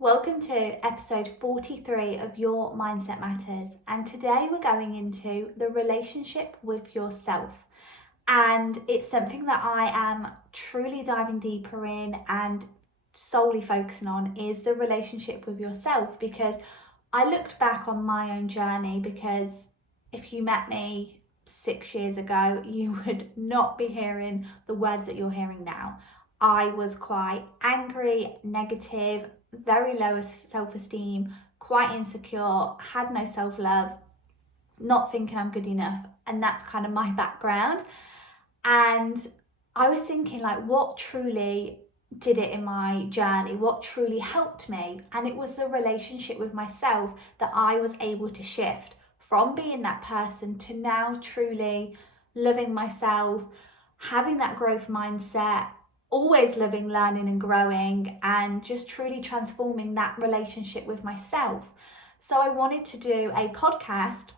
Welcome to episode 43 of Your Mindset Matters, and today we're going into the relationship with yourself. And it's something that I am truly diving deeper in and solely focusing on is the relationship with yourself, because I looked back on my own journey, because if you met me 6 years ago, you would not be hearing the words that you're hearing now. I was quite angry, negative, very low self-esteem, quite insecure, had no self-love, not thinking I'm good enough, and that's kind of my background. And I was thinking, like, what truly did it in my journey? What truly helped me? And it was the relationship with myself that I was able to shift from being that person to now truly loving myself, having that growth mindset, always loving learning and growing, and just truly transforming that relationship with myself. So I wanted to do a podcast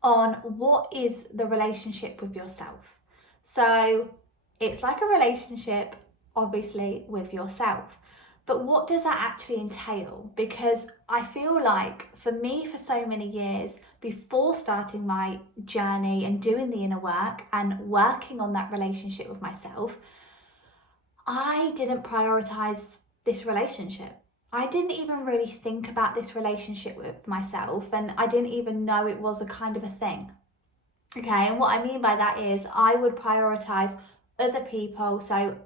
on what is the relationship with yourself. So it's like a relationship, obviously, with yourself. But what does that actually entail? Because I feel like for me, for so many years, before starting my journey and doing the inner work and working on that relationship with myself, I didn't prioritize this relationship. I didn't even really think about this relationship with myself, and I didn't even know it was a kind of a thing. Okay, and what I mean by that is I would prioritize other people, so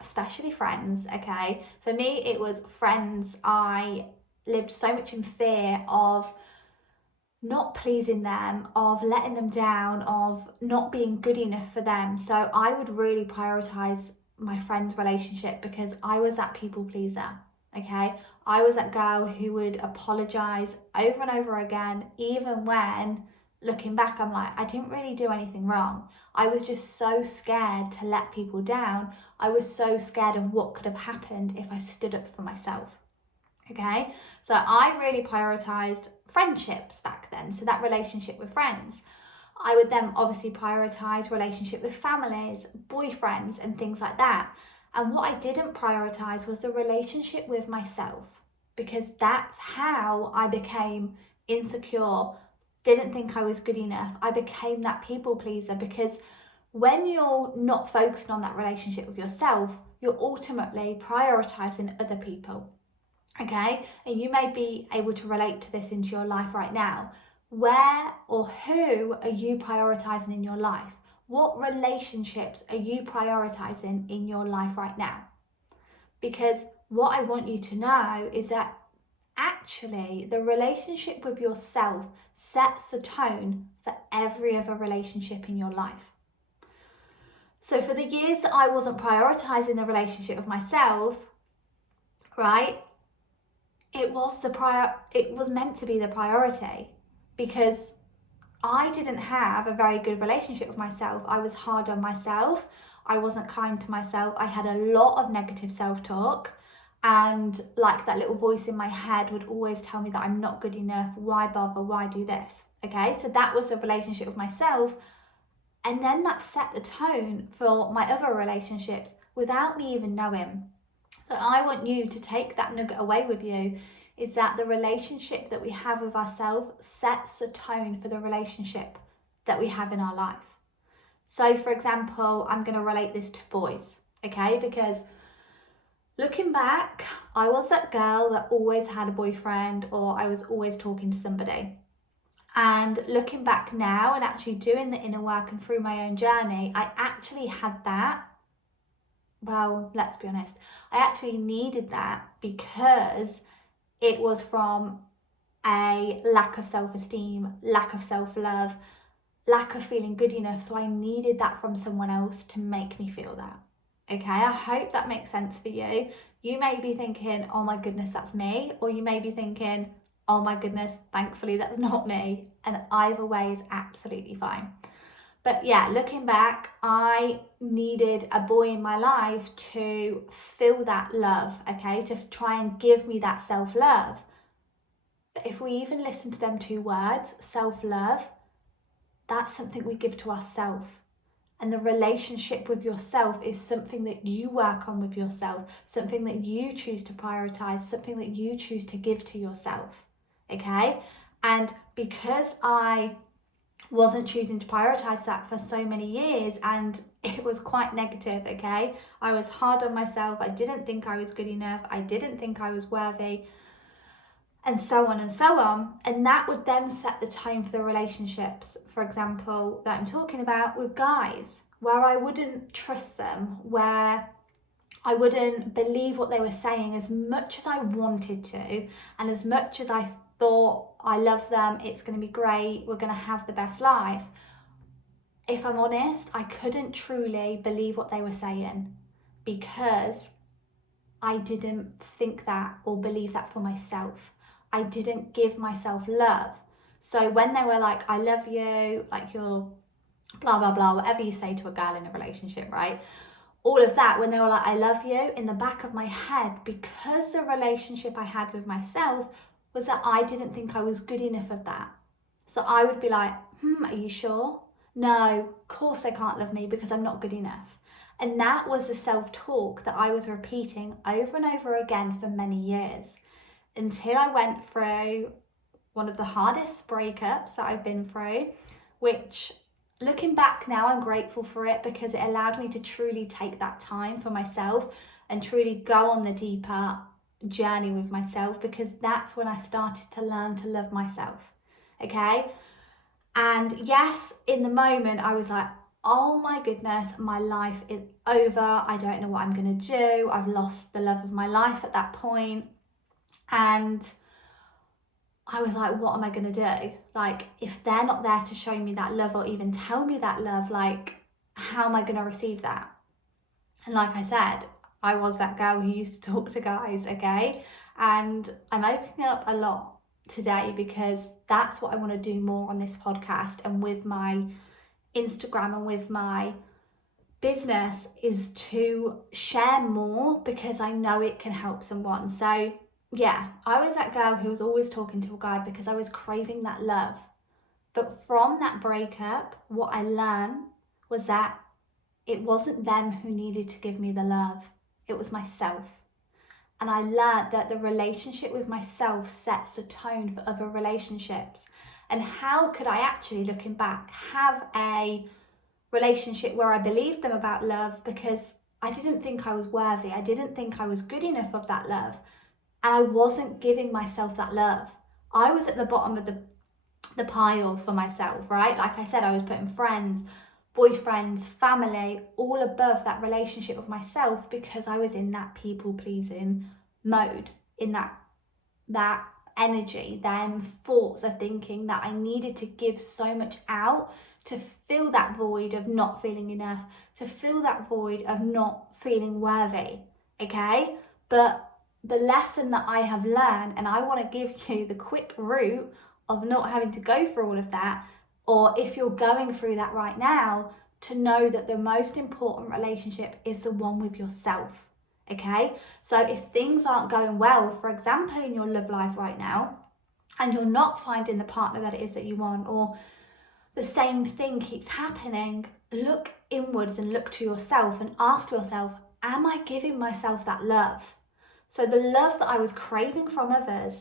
especially friends, okay? For me, it was friends. I lived so much in fear of not pleasing them, of letting them down, of not being good enough for them. So I would really prioritize my friend's relationship because I was that people pleaser, okay? I was that girl who would apologize over and over again, even when looking back, I'm like, I didn't really do anything wrong. I was just so scared to let people down. I was so scared of what could have happened if I stood up for myself, okay? So I really prioritized friendships back then, so that relationship with friends. I would then obviously prioritize relationship with families, boyfriends, and things like that. And what I didn't prioritize was the relationship with myself, because that's how I became insecure, didn't think I was good enough. I became that people pleaser, because when you're not focused on that relationship with yourself, you're ultimately prioritizing other people. Okay, and you may be able to relate to this into your life right now. Where or who are you prioritizing in your life? What relationships are you prioritizing in your life right now? Because what I want you to know is that actually the relationship with yourself sets the tone for every other relationship in your life. So for the years that I wasn't prioritizing the relationship with myself, right, it was meant to be the priority, because I didn't have a very good relationship with myself. I was hard on myself. I wasn't kind to myself. I had a lot of negative self-talk, and like that little voice in my head would always tell me that I'm not good enough. Why bother? Why do this? Okay, so that was the relationship with myself. And then that set the tone for my other relationships without me even knowing. So I want you to take that nugget away with you, is that the relationship that we have with ourselves sets the tone for the relationship that we have in our life. So for example, I'm going to relate this to boys, okay? Because looking back, I was that girl that always had a boyfriend, or I was always talking to somebody. And looking back now and actually doing the inner work and through my own journey, I actually had that. Well, let's be honest, I actually needed that because it was from a lack of self-esteem, lack of self-love, lack of feeling good enough. So I needed that from someone else to make me feel that. Okay, I hope that makes sense for you. You may be thinking, oh my goodness, that's me. Or you may be thinking, oh my goodness, thankfully that's not me. And either way is absolutely fine. But yeah, looking back, I needed a boy in my life to feel that love, okay, to try and give me that self-love. But if we even listen to them two words, self-love, that's something we give to ourselves. And the relationship with yourself is something that you work on with yourself, something that you choose to prioritize, something that you choose to give to yourself. Okay? And because I wasn't choosing to prioritize that for so many years, and it was quite negative, okay? I was hard on myself. I didn't think I was good enough. I didn't think I was worthy, and so on and so on. And that would then set the tone for the relationships, for example, that I'm talking about with guys, where I wouldn't trust them, where I wouldn't believe what they were saying as much as I wanted to, and as much as I thought, I love them, it's going to be great, we're going to have the best life. If I'm honest, I couldn't truly believe what they were saying because I didn't think that or believe that for myself. I didn't give myself love. So when they were like, I love you, like you're blah, blah, blah, whatever you say to a girl in a relationship, right? All of that, when they were like, I love you, in the back of my head, because the relationship I had with myself was that I didn't think I was good enough of that. So I would be like, are you sure? No, of course they can't love me because I'm not good enough. And that was the self-talk that I was repeating over and over again for many years, until I went through one of the hardest breakups that I've been through, which, looking back now, I'm grateful for it because it allowed me to truly take that time for myself and truly go on the deeper journey with myself, because that's when I started to learn to love myself, okay? And yes, in the moment I was like, oh my goodness, my life is over. I don't know what I'm going to do. I've lost the love of my life at that point. And I was like, what am I going to do? Like, if they're not there to show me that love or even tell me that love, like, how am I going to receive that? And like I said, I was that girl who used to talk to guys, okay? And I'm opening up a lot today because that's what I want to do more on this podcast and with my Instagram and with my business, is to share more because I know it can help someone. So yeah, I was that girl who was always talking to a guy because I was craving that love. But from that breakup, what I learned was that it wasn't them who needed to give me the love, it was myself. And I learned that the relationship with myself sets the tone for other relationships. And how could I actually, looking back, have a relationship where I believed them about love because I didn't think I was worthy, I didn't think I was good enough of that love, and I wasn't giving myself that love. I was at the bottom of the pile for myself, right? Like I said, I was putting friends, boyfriends, family, all above that relationship with myself because I was in that people-pleasing mode, in that energy, them thoughts of thinking that I needed to give so much out to fill that void of not feeling enough, to fill that void of not feeling worthy, okay? But the lesson that I have learned, and I want to give you the quick route of not having to go through all of that, or if you're going through that right now, to know that the most important relationship is the one with yourself, okay? So if things aren't going well, for example, in your love life right now, and you're not finding the partner that it is that you want, or the same thing keeps happening, look inwards and look to yourself and ask yourself, am I giving myself that love? So the love that I was craving from others,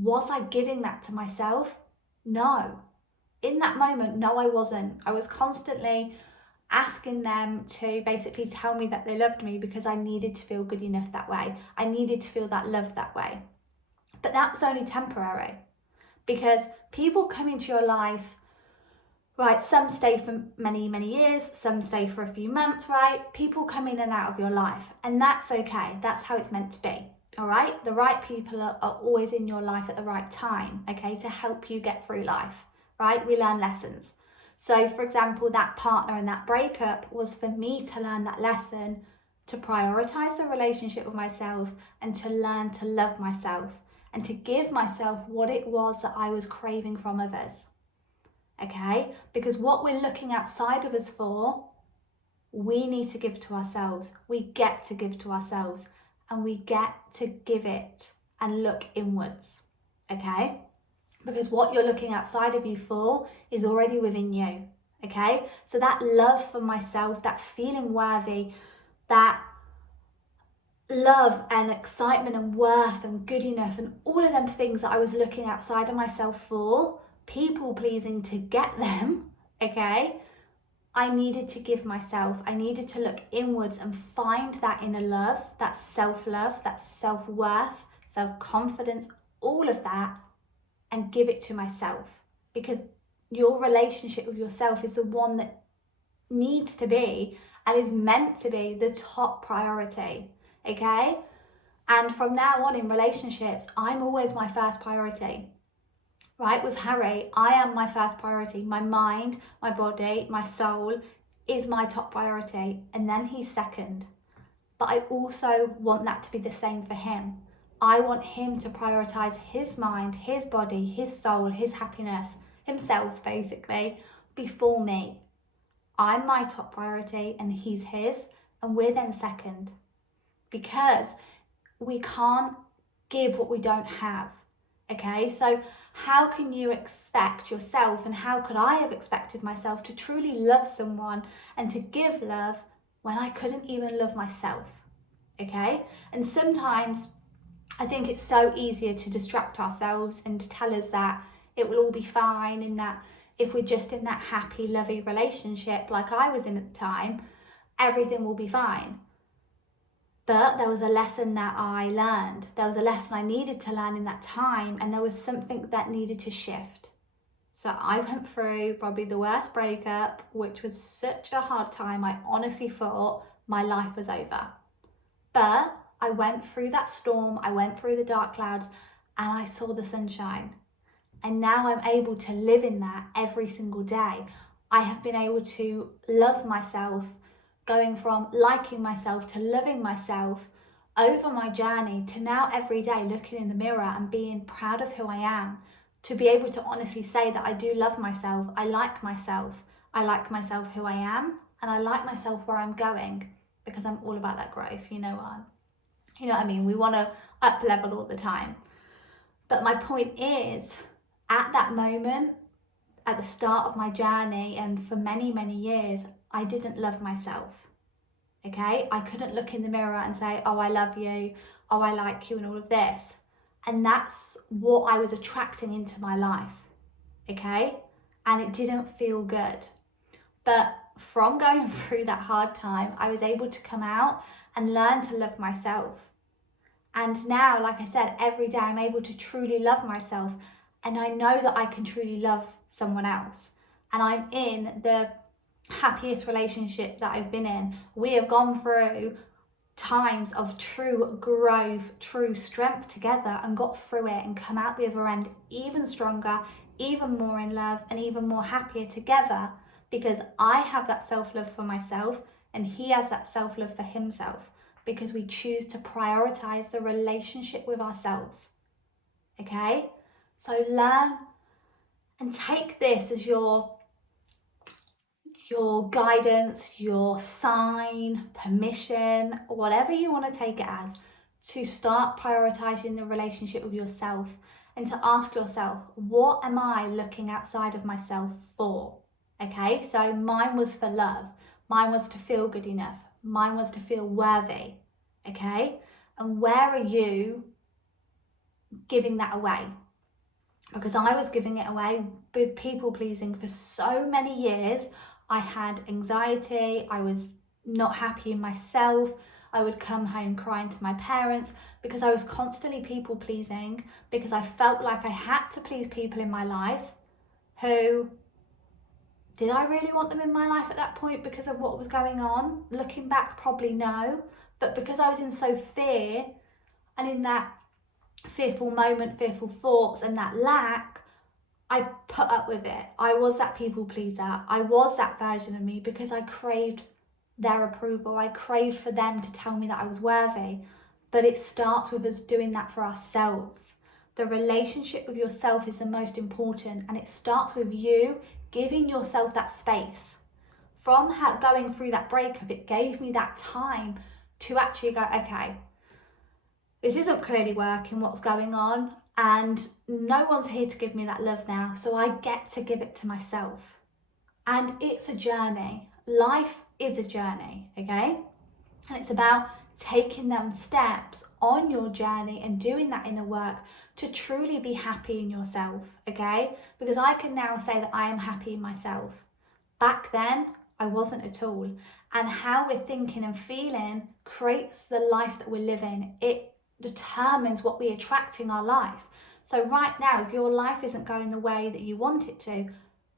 was I giving that to myself? No. In that moment, no, I wasn't. I was constantly asking them to basically tell me that they loved me because I needed to feel good enough that way. I needed to feel that love that way. But that was only temporary, because people come into your life, right? Some stay for many, many years, some stay for a few months, right? People come in and out of your life, and that's okay. That's how it's meant to be, all right? The right people are always in your life at the right time, okay, to help you get through life, right? We learn lessons. So, for example, that partner and that breakup was for me to learn that lesson, to prioritize the relationship with myself and to learn to love myself and to give myself what it was that I was craving from others. Okay, because what we're looking outside of us for, we need to give to ourselves. We get to give to ourselves, and we get to give it and look inwards. Okay, because what you're looking outside of you for is already within you. okay? So that love for myself, that feeling worthy, that love and excitement and worth and good enough and all of them things that I was looking outside of myself for, people pleasing to get them, okay? I needed to give myself, I needed to look inwards and find that inner love, that self-love, that self-worth, self-confidence, all of that, and give it to myself. Because your relationship with yourself is the one that needs to be and is meant to be the top priority, okay? And from now on in relationships, I'm always my first priority. Right, with Harry, I am my first priority. My mind, my body, my soul is my top priority, and then he's second. But I also want that to be the same for him. I want him to prioritize his mind, his body, his soul, his happiness, himself basically, before me. I'm my top priority and he's his, and we're then second. Because we can't give what we don't have. Okay, so how can you expect yourself, and how could I have expected myself to truly love someone and to give love when I couldn't even love myself? Okay, and sometimes I think it's so easier to distract ourselves and to tell us that it will all be fine, and that if we're just in that happy, lovey relationship like I was in at the time, everything will be fine. But there was a lesson that I learned. There was a lesson I needed to learn in that time, and there was something that needed to shift. So I went through probably the worst breakup, which was such a hard time. I honestly thought my life was over. But I went through that storm, I went through the dark clouds, and I saw the sunshine. And now I'm able to live in that every single day. I have been able to love myself, going from liking myself to loving myself over my journey to now every day looking in the mirror and being proud of who I am, to be able to honestly say that I do love myself, I like myself who I am, and I like myself where I'm going, because I'm all about that growth, you know what I mean? We want to up level all the time. But my point is, at that moment, at the start of my journey, and for many, many years, I didn't love myself, okay? I couldn't look in the mirror and say, oh, I love you, oh, I like you, and all of this. And that's what I was attracting into my life, okay? And it didn't feel good. But from going through that hard time, I was able to come out and learn to love myself. And now, like I said, every day I'm able to truly love myself, and I know that I can truly love someone else. And I'm in the happiest relationship that I've been in. We have gone through times of true growth, true strength together, and got through it and come out the other end even stronger, even more in love, and even more happier together, because I have that self-love for myself and he has that self-love for himself, because we choose to prioritize the relationship with ourselves. Okay? So learn and take this as your guidance, your sign, permission, whatever you want to take it as, to start prioritizing the relationship with yourself, and to ask yourself, what am I looking outside of myself for? Okay, so mine was for love, mine was to feel good enough, mine was to feel worthy, okay? And where are you giving that away? Because I was giving it away with people pleasing for so many years. I had anxiety, I was not happy in myself, I would come home crying to my parents because I was constantly people pleasing, because I felt like I had to please people in my life who, did I really want them in my life at that point because of what was going on? Looking back, probably no, but because I was in so fear and in that fearful moment, fearful thoughts and that lack, I put up with it. I was that people pleaser. I was that version of me because I craved their approval. I craved for them to tell me that I was worthy. But it starts with us doing that for ourselves. The relationship with yourself is the most important, and it starts with you giving yourself that space. From going through that breakup, it gave me that time to actually go, okay, this isn't clearly working, what's going on, and no one's here to give me that love now, so I get to give it to myself. And it's a journey. Life is a journey, okay? And it's about taking them steps on your journey and doing that inner work to truly be happy in yourself, okay? Because I can now say that I am happy in myself. Back then, I wasn't at all. And how we're thinking and feeling creates the life that we're living. It determines what we attract in our life. So right now, if your life isn't going the way that you want it to,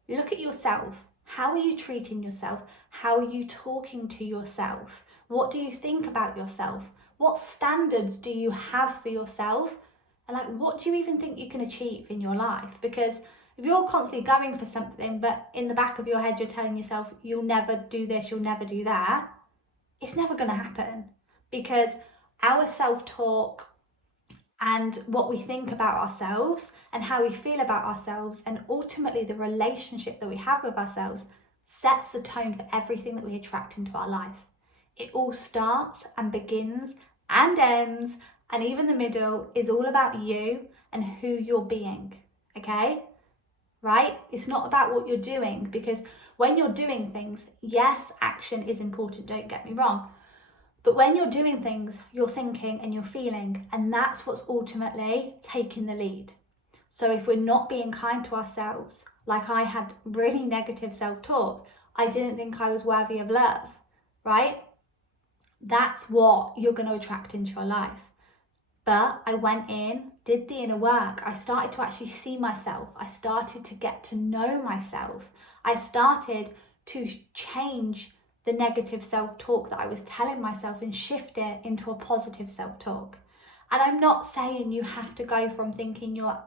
look at yourself. How are you treating yourself? How are you talking to yourself? What do you think about yourself? What standards do you have for yourself? And like, what do you even think you can achieve in your life? Because if you're constantly going for something, but in the back of your head, you're telling yourself, you'll never do this, you'll never do that, it's never going to happen. Because our self-talk and what we think about ourselves and how we feel about ourselves and ultimately the relationship that we have with ourselves sets the tone for everything that we attract into our life. It all starts and begins and ends, and even the middle is all about you and who you're being, okay? Right? It's not about what you're doing, because when you're doing things, yes, action is important, don't get me wrong. But when you're doing things, you're thinking and you're feeling, and that's what's ultimately taking the lead. So if we're not being kind to ourselves, like I had really negative self-talk, I didn't think I was worthy of love, right? That's what you're going to attract into your life. But I went in, did the inner work. I started to actually see myself. I started to get to know myself. I started to change the negative self-talk that I was telling myself and shift it into a positive self-talk. And I'm not saying you have to go from thinking you're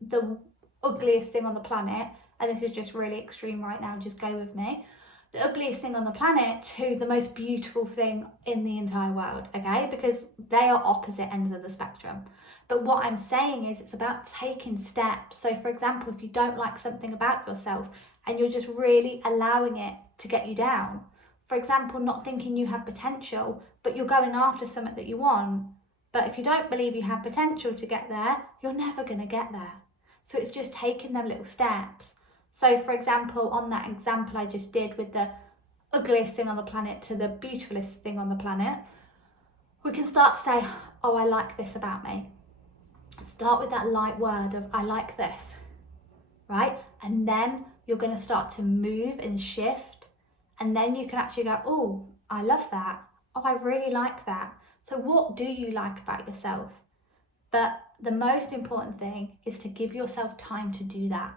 the ugliest thing on the planet, and this is just really extreme right now, just go with me, the ugliest thing on the planet to the most beautiful thing in the entire world, okay? Because they are opposite ends of the spectrum. But what I'm saying is it's about taking steps. So for example, if you don't like something about yourself and you're just really allowing it to get you down, for example, not thinking you have potential, but you're going after something that you want. But if you don't believe you have potential to get there, you're never going to get there. So it's just taking them little steps. So for example, on that example I just did with the ugliest thing on the planet to the beautifulest thing on the planet, we can start to say, oh, I like this about me. Start with that light word of, I like this, right? And then you're going to start to move and shift. And then you can actually go, oh, I love that. Oh, I really like that. So what do you like about yourself? But the most important thing is to give yourself time to do that,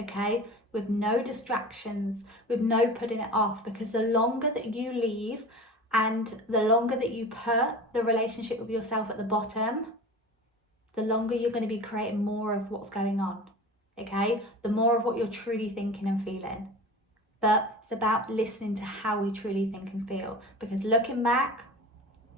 okay? With no distractions, with no putting it off, because the longer that you leave and the longer that you put the relationship with yourself at the bottom, the longer you're going to be creating more of what's going on, okay? The more of what you're truly thinking and feeling. But it's about listening to how we truly think and feel, because looking back,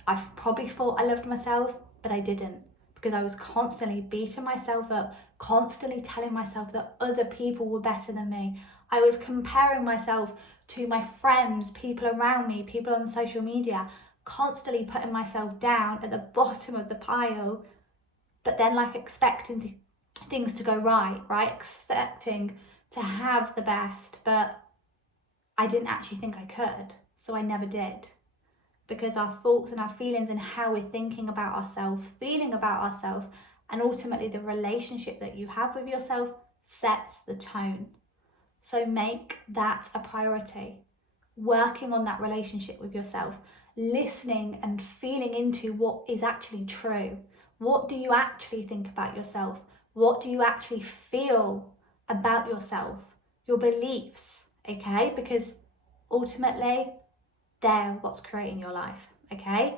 I've probably thought I loved myself, but I didn't, because I was constantly beating myself up, constantly telling myself that other people were better than me. I was comparing myself to my friends, people around me, people on social media, constantly putting myself down at the bottom of the pile, but then like expecting things to go right, expecting to have the best, but I didn't actually think I could, so I never did. Because our thoughts and our feelings and how we're thinking about ourselves, feeling about ourselves, and ultimately the relationship that you have with yourself sets the tone. So make that a priority. Working on that relationship with yourself, listening and feeling into what is actually true. What do you actually think about yourself? What do you actually feel about yourself? Your beliefs, okay? Because ultimately, they're what's creating your life, okay?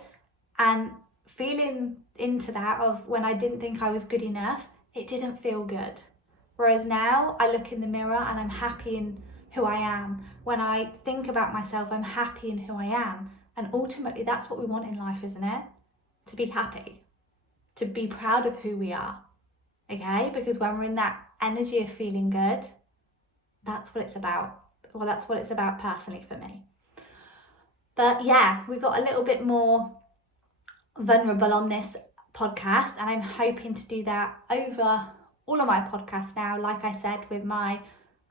And feeling into that of when I didn't think I was good enough, it didn't feel good. Whereas now I look in the mirror and I'm happy in who I am. When I think about myself, I'm happy in who I am. And ultimately that's what we want in life, isn't it? To be happy, to be proud of who we are, okay? Because when we're in that energy of feeling good, that's what it's about. Well, that's what it's about personally for me. But yeah, we got a little bit more vulnerable on this podcast, and I'm hoping to do that over all of my podcasts now, like I said, with my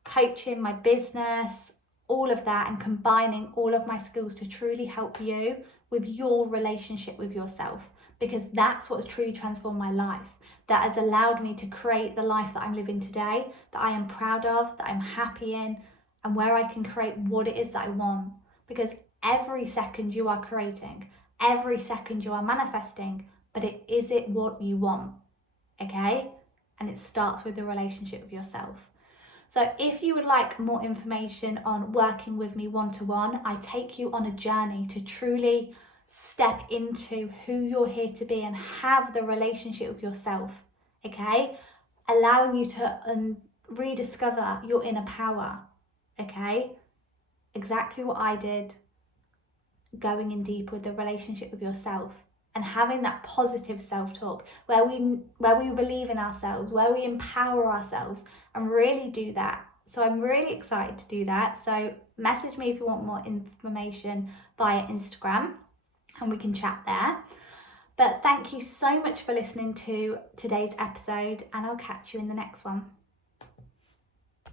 coaching, my business, all of that, and combining all of my skills to truly help you with your relationship with yourself, because that's what's truly transformed my life. That has allowed me to create the life that I'm living today, that I am proud of, that I'm happy in, and where I can create what it is that I want. Because every second you are creating, every second you are manifesting, but is it what you want? Okay? And it starts with the relationship with yourself. So if you would like more information on working with me one-to-one, I take you on a journey to truly step into who you're here to be and have the relationship with yourself, okay? Allowing you to rediscover your inner power, okay? Exactly what I did, going in deep with the relationship with yourself and having that positive self-talk where we believe in ourselves, where we empower ourselves and really do that. So I'm really excited to do that. So message me if you want more information via Instagram and we can chat there. But thank you so much for listening to today's episode, and I'll catch you in the next one.